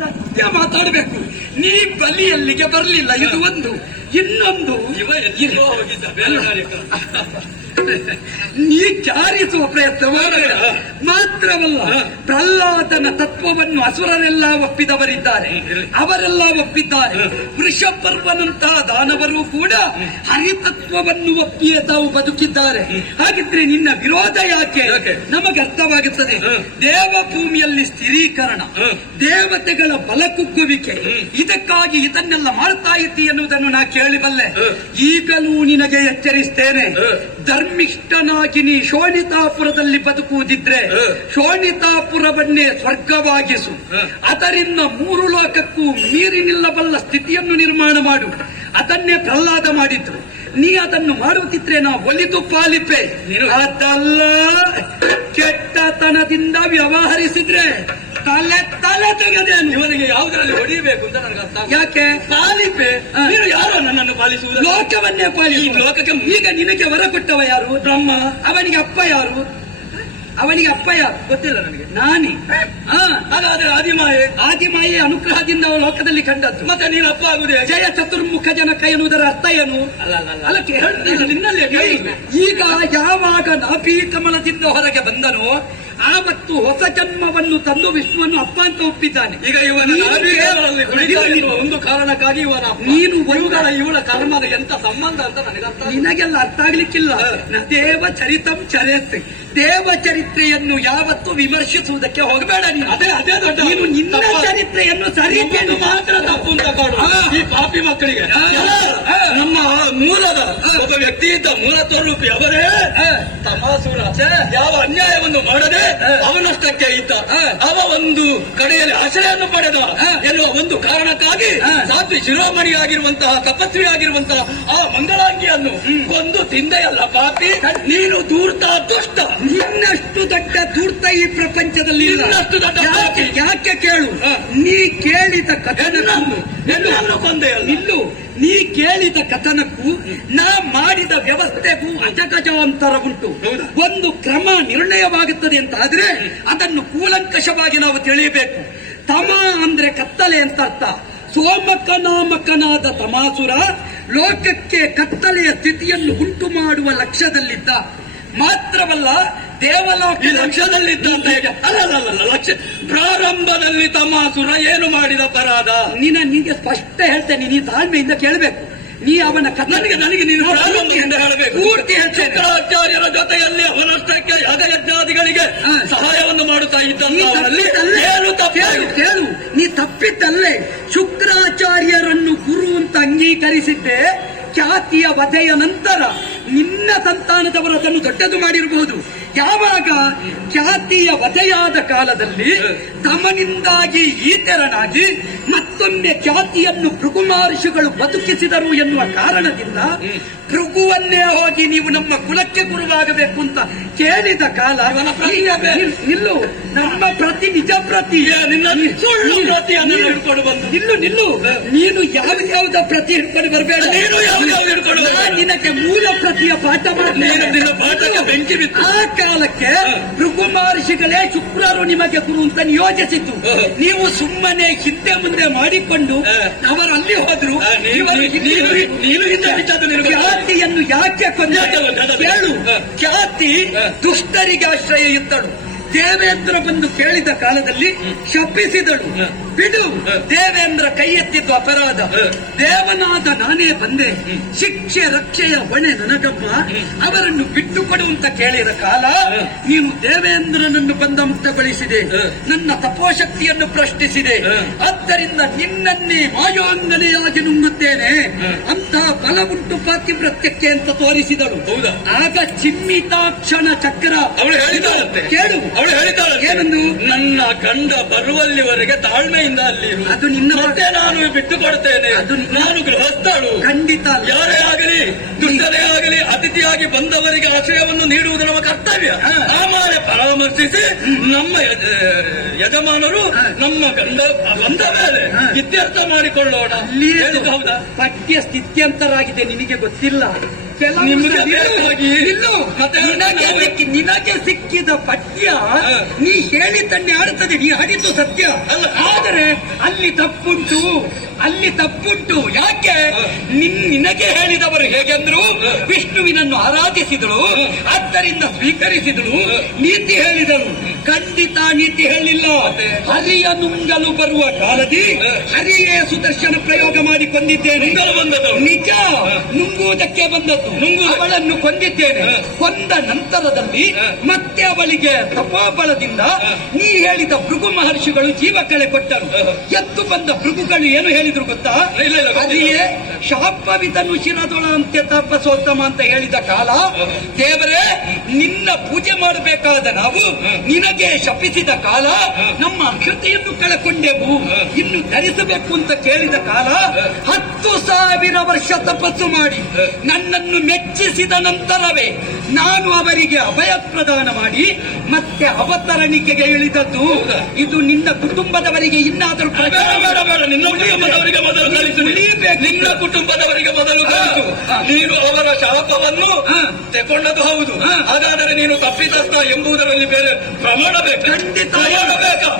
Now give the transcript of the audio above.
ಸತ್ಯ ಮಾತಾಡಬೇಕು. ನೀ ಬಲಿಯಲ್ಲಿಗೆ ಬರಲಿಲ್ಲ, ಇದು ಒಂದು. ಇನ್ನೊಂದು, ನೀ ಜಾರಿಸುವ ಪ್ರಯತ್ನ ಮಾಡಬೇಡ. ಮಾತ್ರವಲ್ಲ, ಪ್ರಹ್ಲಾದನ ತತ್ವವನ್ನು ಅಸುರರೆಲ್ಲ ಒಪ್ಪಿದವರಿದ್ದಾರೆ, ಅವರೆಲ್ಲ ಒಪ್ಪಿದ್ದಾರೆ. ವೃಷಪರ್ವನಂತಹ ದಾನವರು ಕೂಡ ಹರಿತತ್ವವನ್ನು ಒಪ್ಪಿಯೇ ತಾವು ಬದುಕಿದ್ದಾರೆ. ಹಾಗಿದ್ರೆ ನಿನ್ನ ವಿರೋಧ ಯಾಕೆ ನಮಗೆ ಅರ್ಥವಾಗುತ್ತದೆ. ದೇವಭೂಮಿಯಲ್ಲಿ ಸ್ಥಿರೀಕರಣ, ದೇವತೆಗಳ ಬಲಕುಗ್ಗುವಿಕೆ, ಇದಕ್ಕಾಗಿ ಇದನ್ನೆಲ್ಲ ಮಾಡ್ತಾ ಇದ್ದಿ ಎನ್ನುವುದನ್ನು ನಾ ಕೇಳಿಬಲ್ಲೆ. ಈಗಲೂ ನಿನಗೆ ಎಚ್ಚರಿಸ್ತೇನೆ, ಧರ್ಮಿಷ್ಠನಾಗಿ ನೀ ಶೋಣಿತಾಪುರದಲ್ಲಿ ಬದುಕುವುದಿದ್ರೆ ಶೋಣಿತಾಪುರವನ್ನೇ ಸ್ವರ್ಗವಾಗಿಸು. ಅದರಿಂದ 3 ಲೋಕಕ್ಕೂ ಮೀರಿ ನಿಲ್ಲಬಲ್ಲ ಸ್ಥಿತಿಯನ್ನು ನಿರ್ಮಾಣ ಮಾಡು. ಅದನ್ನೇ ಪ್ರಹ್ಲಾದ ಮಾಡಿದ್ರು. ನೀ ಅದನ್ನು ಮಾಡುತ್ತಿದ್ರೆ ನಾ ಒಲಿದು ಪಾಲಿಪೆ. ಅದಲ್ಲ, ಕೆಟ್ಟತನದಿಂದ ವ್ಯವಹರಿಸಿದ್ರೆ ತಲೆ ತೆಗೆದೆ. ಇವನಿಗೆ ಯಾವುದರಲ್ಲಿ ಹೊಡಿಬೇಕು ಅಂತ ನನಗೆ ಅರ್ಥ. ಯಾಕೆ ಪಾಲಿಪೆ? ನೀನು ಯಾರೋ ನನ್ನನ್ನು ಪಾಲಿಸುವುದು? ಲೋಕವನ್ನೇ ಪಾಲಿಸು. ಲೋಕಕ್ಕೆ ಈಗ ನಿನಗೆ ವರ ಕೊಟ್ಟವ ಯಾರು? ಬ್ರಹ್ಮ. ಅವನಿಗೆ ಅಪ್ಪ ಯಾರು? ಗೊತ್ತಿಲ್ಲ ನನಗೆ. ನಾನೇ. ಹಾಗಾದ್ರೆ ಆದಿಮಾಯೆ ಅನುಗ್ರಹದಿಂದ ಅವಳ ಲೋಕದಲ್ಲಿ ಕಂಡದ್ದು. ಮತ್ತೆ ನೀನು ಅಪ್ಪ ಆಗುದೇ? ಜಯ ಚತುರ್ಮುಖ ಜನಕ ಎನ್ನುವುದರ ಅರ್ಥ ಏನು? ಅಲ್ಲ ನಿನ್ನಲ್ಲೇ. ಈಗ ಯಾವಾಗ ನಾಭಿ ಕಮಲದಿಂದ ಹೊರಗೆ ಬಂದನೋ ಆವತ್ತು ಹೊಸ ಜನ್ಮವನ್ನು ತಂದು ವಿಷ್ಣುವನ್ನು ಅಪ್ಪ ಅಂತ ಒಪ್ಪಿದ್ದಾನೆ. ಈಗ ಇವನ ಒಂದು ಕಾರಣಕ್ಕಾಗಿ ನೀನು ಇವಳ ಕರ್ಮದ ಎಂತ ಸಂಬಂಧ ಅಂತ ನನಗರ್ಥ. ನಿನಗೆಲ್ಲ ಅರ್ಥ ಆಗ್ಲಿಕ್ಕಿಲ್ಲ. ದೇವ ಚರಿತಂ ಚರೇತ್, ದೇವ ಚರಿತ್ರೆಯನ್ನು ಯಾವತ್ತು ವಿಮರ್ಶಿಸುವುದಕ್ಕೆ ಹೋಗಬೇಡ. ಅದೇ ದೊಡ್ಡ. ನೀನು ನಿನ್ನ ಚರಿತ್ರೆಯನ್ನು ಸರಿ ಮಾತ್ರ ತಪ್ಪು ಅಂತ ಕಾಡು ಈ ಪಾಪಿ ಮಕ್ಕಳಿಗೆ. ನಮ್ಮ ಮೂಲದ ಒಬ್ಬ ವ್ಯಕ್ತಿ ಇದ್ದ, ಮೂಲ ಸ್ವರೂಪಿ ಅವರೇ ತಮಾಸುರ. ಯಾವ ಅನ್ಯಾಯವನ್ನು ಮಾಡದೆ ಅವನಷ್ಟಕ್ಕೆ ಇದ್ದ. ಅವ ಒಂದು ಕಡೆಯಲ್ಲಿ ಆಶ್ರಯನ್ನು ಪಡೆದ ಎನ್ನುವ ಒಂದು ಕಾರಣಕ್ಕಾಗಿ ಸಾತ್ವಿ ಶಿರೋಮಣಿಯಾಗಿರುವಂತಹ ತಪಸ್ವಿಯಾಗಿರುವಂತಹ ಆ ಮಂಗಳಾಂಗಿಯನ್ನು ಕೊಂದು ತಿಂದೆಯಲ್ಲ ಪಾಪಿ. ನೀನು ಧೂರ್ತ ದುಷ್ಟ. ನಿನ್ನಷ್ಟು ದೊಡ್ಡ ಧೂರ್ತ ಈ ಪ್ರಪಂಚದಲ್ಲಿ ಇನ್ನಷ್ಟು ದೊಡ್ಡ ಪಾಪಿ. ಯಾಕೆ ಕೇಳು, ನೀ ಕೇಳಿದ ಕಥನಕ್ಕೂ ಕೊಂದೆಯಲ್ಲ. ಇಲ್ಲು ನೀ ಕೇಳಿದ ಕಥನಕ್ಕೂ ನಾ ಮಾಡಿದ ವ್ಯವಸ್ಥೆಗೂ ಅಜಗಜಾಂತರ ಉಂಟು. ಒಂದು ಕ್ರಮ ನಿರ್ಣಯವಾಗುತ್ತದೆ ಅಂತ ಆದ್ರೆ ಅದನ್ನು ಕೂಲಂಕಷವಾಗಿ ನಾವು ತಿಳಿಯಬೇಕು. ತಮ ಅಂದ್ರೆ ಕತ್ತಲೆ ಅಂತ ಅರ್ಥ. ಸೋಮಕನಾಮಕನಾದ ತಮಾಸುರ ಲೋಕಕ್ಕೆ ಕತ್ತಲೆಯ ಸ್ಥಿತಿಯನ್ನು ಉಂಟು ಮಾಡುವ ಲಕ್ಷ್ಯದಲ್ಲಿದ್ದ. ಮಾತ್ರವಲ್ಲ, ದೇವಲೋಕ ಲಕ್ಷ್ಯದಲ್ಲಿದ್ದ ಅಂತ ಹೇಗೆ? ಅಲ್ಲ, ಲಕ್ಷ್ಯ ಪ್ರಾರಂಭದಲ್ಲಿ ತಮಾಸುರ ಏನು ಮಾಡಿದ ಅಪರಾಧ? ನಿನಗೆ ಸ್ಪಷ್ಟ ಹೇಳ್ತೇನೆ, ನೀ ತಾಳ್ಮೆಯಿಂದ ಕೇಳಬೇಕು. ನೀ ಅವನ ನನಗೆ ನೀನು ಪ್ರಾರಂಭದಿಂದ ಹೇಳಬೇಕು. ಪೂರ್ತಿ ಹೇಳ್ತೇನೆ. ಶುಕ್ರಾಚಾರ್ಯರ ಜೊತೆಯಲ್ಲಿ ಅವನಷ್ಟಕ್ಕೆ ಯಜ್ಞಾದಿಗಳಿಗೆ ಸಹಾಯವನ್ನು ಮಾಡುತ್ತಾ ಕೇಳು, ನೀ ತಪ್ಪಿದ್ದಲ್ಲೇ. ಶುಕ್ರಾಚಾರ್ಯರನ್ನು ಗುರು ಅಂತ ಅಂಗೀಕರಿಸಿದ್ದೆ ಖ್ಯಾತಿಯ ವಧೆಯ ನಂತರ. ನಿನ್ನ ಸಂತಾನದವರು ಅದನ್ನು ದೊಡ್ಡದು ಮಾಡಿರಬಹುದು. ಯಾವಾಗ ಖ್ಯಾತಿಯ ವಧೆಯಾದ ಕಾಲದಲ್ಲಿ ತಮನಿಂದಾಗಿ ಈತರನಾಗಿ ಮತ್ತೊಮ್ಮೆ ಖ್ಯಾತಿಯನ್ನು ಭೃಗು ಮಹರ್ಷಿಗಳು ಬದುಕಿಸಿದರು ಎನ್ನುವ ಕಾರಣದಿಂದ ಭೃಗುವನ್ನೇ ಹೋಗಿ ನೀವು ನಮ್ಮ ಕುಲಕ್ಕೆ ಗುರುವಾಗಬೇಕು ಅಂತ ಕೇಳಿದ ಕಾಲ. ನಿಲ್ಲು, ನಮ್ಮ ಪ್ರತಿ ನಿಜ ಪ್ರತಿ. ನಿಲ್ಲು, ನೀನು ಯಾವ್ದ ಪ್ರತಿ ಹಿಡ್ಕೊಂಡು ಬರಬೇಡ. ನಿನಗೆ ಮೂಲ ಪ್ರತಿಯ ಪಾಠ ಪಾಠಕ್ಕೆ ಬೆಂಕಿ ಬಿತ್ತು. ಆ ಕಾಲಕ್ಕೆ ಭೃಗು ಮಹರ್ಷಿಗಳೇ ಶುಕ್ರರು ನಿಮಗೆ ಗುರು ಅಂತ ನಿಯೋಜಿಸಿತು. ನೀವು ಸುಮ್ಮನೆ ಹಿಂದೆ ಮುಂದೆ ಮಾಡಿಕೊಂಡು ಅವರಲ್ಲಿ ಹೋದ್ರು. ಖ್ಯಾತಿಯನ್ನು ಯಾಕೆ ಕೊಂದ ಹೇಳು. ಖ್ಯಾತಿ ದುಷ್ಟರಿಗೆ ಆಶ್ರಯ ಇದ್ದಳು. ದೇವೇಂದ್ರ ಬಂದು ಕೇಳಿದ ಕಾಲದಲ್ಲಿ ಶಪಿಸಿದಳು. ಬಿಡು, ದೇವೇಂದ್ರ ಕೈ ಎತ್ತಿದ್ದು ಅಪರಾಧ. ದೇವನಾದ ನಾನೇ ಬಂದೆ, ಶಿಕ್ಷೆ ರಕ್ಷೆಯ ಹೊಣೆ ನನಗಮ್ಮ, ಅವರನ್ನು ಬಿಟ್ಟು ಕೊಡುವಂತ ಕೇಳಿದ ಕಾಲ ನೀನು ದೇವೇಂದ್ರನನ್ನು ಬಂದ ಮುಕ್ತಗೊಳಿಸಿದೆ, ನನ್ನ ತಪೋಶಕ್ತಿಯನ್ನು ಪ್ರಶ್ನಿಸಿದೆ. ಆದ್ದರಿಂದ ನಿನ್ನನ್ನೇ ಮಾಯೋಂಗನೆಯಾಗಿ ನುಂಗುತ್ತೇನೆ ಅಂತ ಬಲ ಉಂಟು ಪಾತಿವ್ರತ್ಯಕ್ಕೆ ಅಂತ ತೋರಿಸಿದಳು. ಆಗ ಚಿಮ್ಮಿತಾಕ್ಷಣ ಚಕ್ರ ಅವಳು ಹೇಳಿದಾಳಂತೆ. ಕೇಳು, ಅವಳು ಹೇಳಿದ್ದಾಳೆ ಏನಂದು? ನನ್ನ ಗಂಡ ಬರುವಲ್ಲಿವರೆಗೆ ತಾಳ್ಮೆಯಿಂದ ಅಲ್ಲಿ ಅದು ನಿನ್ನ ಮತ್ತೆ ನಾನು ಬಿಟ್ಟು ಕೊಡ್ತೇನೆ. ನಾನು ಗೃಹಸ್ಥಳು. ಖಂಡಿತ ಯಾರೇ ಆಗಲಿ, ದುಷ್ಟರೇ ಆಗಲಿ, ಅತಿಥಿಯಾಗಿ ಬಂದವರಿಗೆ ಆಶ್ರಯವನ್ನು ನೀಡುವುದು ನಮ್ಮ ಕರ್ತವ್ಯ. ಆಮೇಲೆ ಪರಾಮರ್ಶಿಸಿ ನಮ್ಮ ಯಜಮಾನರು ನಮ್ಮ ಗಂಡ ಬಂದ ಮೇಲೆ ಇತ್ಯರ್ಥ ಮಾಡಿಕೊಳ್ಳೋಣ. ಹೌದಾ? ಪಠ್ಯ ಸ್ಥಿತ್ಯಂತರಾಗಿದೆ, ನಿನಗೆ ಗೊತ್ತಿಲ್ಲ. ನಿಮ್ಗೆ ಬೇಕಾಗಿ ಮತ್ತೆ ನಿನಗೆ ಸಿಕ್ಕಿದ ಪದ್ಯ ನೀ ಹೇಳಿದ್ದನ್ನೇ ಆಡುತ್ತದೆ, ನೀ ಹಾಡಿದ್ದು ಸತ್ಯ. ಆದರೆ ಅಲ್ಲಿ ತಪ್ಪುಂಟು, ಅಲ್ಲಿ ತಪ್ಪುಂಟು. ಯಾಕೆ? ನಿನಗೆ ಹೇಳಿದವರು ಹೇಗೆಂದ್ರು, ವಿಷ್ಣುವಿನನ್ನು ಆರಾಧಿಸಿದಳು, ಆದ್ದರಿಂದ ಸ್ವೀಕರಿಸಿದಳು, ನೀತಿ ಹೇಳಿದಳು. ಖಂಡಿತ ನೀತಿ ಹೇಳಿಲ್ಲ. ಹರಿಯ ನುಂಗಲು ಬರುವ ಕಾಲದಿ ಹರಿಯೇ ಸುದರ್ಶನ ಪ್ರಯೋಗ ಮಾಡಿ ಕೊಂದಿದ್ದೇನೆ. ನಿಜ, ನುಂಗುವುದಕ್ಕೆ ಬಂದದ್ದು. ಅವಳನ್ನು ಕೊಂದಿದ್ದೇನೆ. ಕೊಂದ ನಂತರದಲ್ಲಿ ಮತ್ತೆ ಅವಳಿಗೆ ತಪೋಬಲದಿಂದ ನೀ ಹೇಳಿದ ಭೃಗು ಮಹರ್ಷಿಗಳು ಜೀವ ಕಳೆ ಕೊಟ್ಟರು. ಎದ್ದು ಬಂದ ಭೃಗುಗಳು ಏನು ಹೇಳಿದ್ರು ಗೊತ್ತಾ? ಹರಿಯೇ ಶಾಪವಿದನು ಶಿರದೊಳಂತೆ ತಪಸೋತ್ತಮ ಅಂತ ಹೇಳಿದ ಕಾಲ, ದೇವರೇ ನಿನ್ನ ಪೂಜೆ ಮಾಡಬೇಕಾದ ನಾವು ನಿನಗೆ ಶಪಿಸಿದ ಕಾಲ, ನಮ್ಮ ಅಕ್ಷತೆಯನ್ನು ಕಳಕೊಂಡೆವು, ಇನ್ನು ಧರಿಸಬೇಕು ಅಂತ ಕೇಳಿದ ಕಾಲ, 10,000 ವರ್ಷ ತಪಸ್ಸು ಮಾಡಿ ನನ್ನನ್ನು ಮೆಚ್ಚಿಸಿದ ನಂತರವೇ ನಾನು ಅವರಿಗೆ ಅಭಯ ಪ್ರದಾನ ಮಾಡಿ ಮತ್ತೆ ಅವತರಣಿಕೆಗೆ ಇಳಿದದ್ದು. ಇದು ನಿನ್ನ ಕುಟುಂಬದವರಿಗೆ ಇನ್ನಾದರೂ ನಿನ್ನ ಕುಟುಂಬದವರಿಗೆ ಮೊದಲು ಕಲಿಸು. ನಿನ್ನ ಕುಟುಂಬದವರಿಗೆ ಮೊದಲು ಕಲಿಸು. ನೀನು ಅವರ ಶಾಪವನ್ನು ತೆಕೊಂಡದ್ದು ಹೌದು, ಹಾಗಾದರೆ ನೀನು ತಪ್ಪಿತಸ್ಥ ಎಂಬುದರಲ್ಲಿ ಬೇರೆ ಪ್ರಮಾಣ ಬೇಕು. ಖಂಡಿತ ಪ್ರಮಾಣ ಬೇಕಾ?